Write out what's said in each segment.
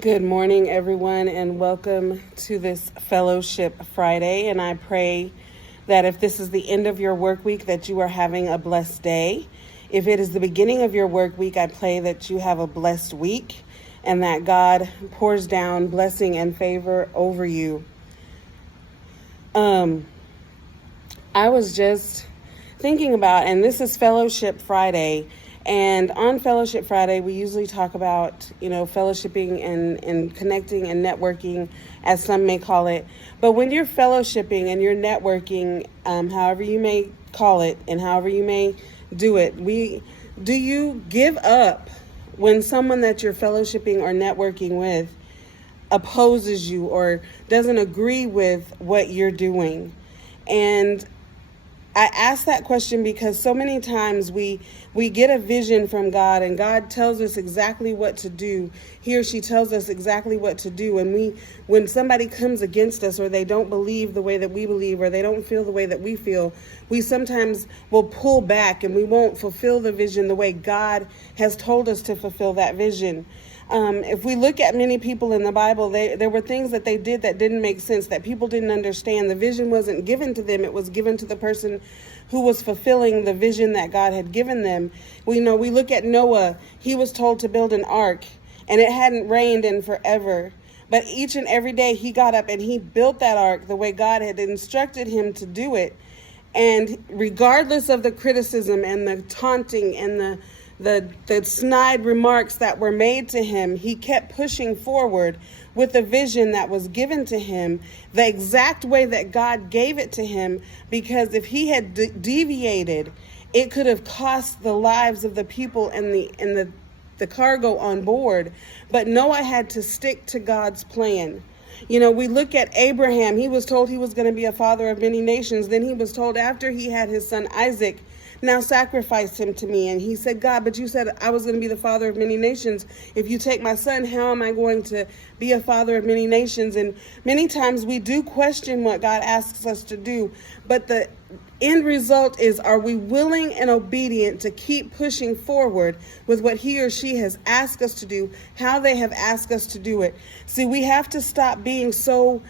Good morning, everyone, and welcome to this Fellowship Friday. And I pray that if this is the end of your work week, that you are having a blessed day. If it is the beginning of your work week, I pray that you have a blessed week and that God pours down blessing and favor over you. I was just thinking about, and this is Fellowship Friday, and on Fellowship Friday, we usually talk about, fellowshipping and connecting and networking, as some may call it. But when you're fellowshipping and you're networking, however you may call it and however you may do it, do you give up when someone that you're fellowshipping or networking with opposes you or doesn't agree with what you're doing? And I ask that question because so many times we get a vision from God and God tells us exactly what to do. He or she tells us exactly what to do. And when somebody comes against us or they don't believe the way that we believe or they don't feel the way that we feel, we sometimes will pull back and we won't fulfill the vision the way God has told us to fulfill that vision. If we look at many people in the Bible, there were things that they did that didn't make sense, that people didn't understand. The vision wasn't given to them. It was given to the person who was fulfilling the vision that God had given them. We look at Noah. He was told to build an ark, and it hadn't rained in forever. But each and every day he got up and he built that ark the way God had instructed him to do it. And regardless of the criticism and the taunting and the snide remarks that were made to him, he kept pushing forward with the vision that was given to him the exact way that God gave it to him, because if he had deviated, it could have cost the lives of the people and the cargo on board. But Noah had to stick to God's plan. We look at Abraham. He was told he was going to be a father of many nations. Then he was told after he had his son Isaac, now sacrifice him to me. And he said, God, but you said I was going to be the father of many nations. If you take my son, how am I going to be a father of many nations? And many times we do question what God asks us to do. But the end result is, are we willing and obedient to keep pushing forward with what he or she has asked us to do, how they have asked us to do it? See, we have to stop being so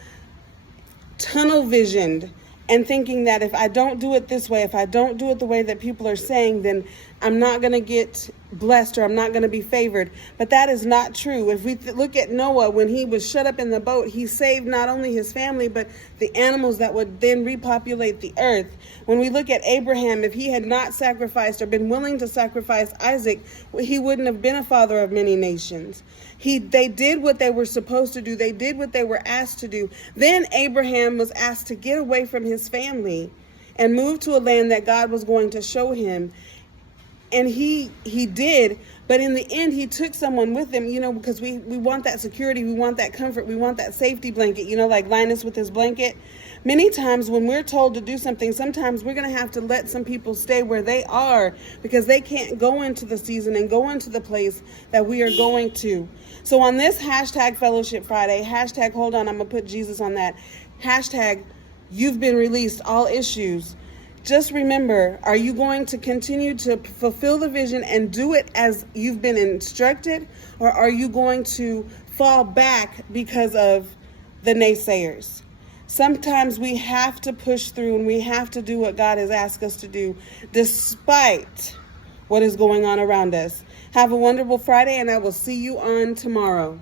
tunnel visioned and thinking that if I don't do it this way, if I don't do it the way that people are saying, then I'm not going to get blessed or I'm not going to be favored. But that is not true. If we look at Noah, when he was shut up in the boat, he saved not only his family, but the animals that would then repopulate the earth. When we look at Abraham, if he had not sacrificed or been willing to sacrifice Isaac, he wouldn't have been a father of many nations. They did what they were supposed to do. They did what they were asked to do. Then Abraham was asked to get away from his family and move to a land that God was going to show him. And he did, but in the end, he took someone with him, because we want that security, we want that comfort, we want that safety blanket, like Linus with his blanket. Many times when we're told to do something, sometimes we're going to have to let some people stay where they are because they can't go into the season and go into the place that we are going to. So on this hashtag Fellowship Friday, hashtag hold on, I'm going to put Jesus on that, hashtag you've been released, all issues. Just remember, are you going to continue to fulfill the vision and do it as you've been instructed? Or are you going to fall back because of the naysayers? Sometimes we have to push through and we have to do what God has asked us to do, despite what is going on around us. Have a wonderful Friday, and I will see you on tomorrow.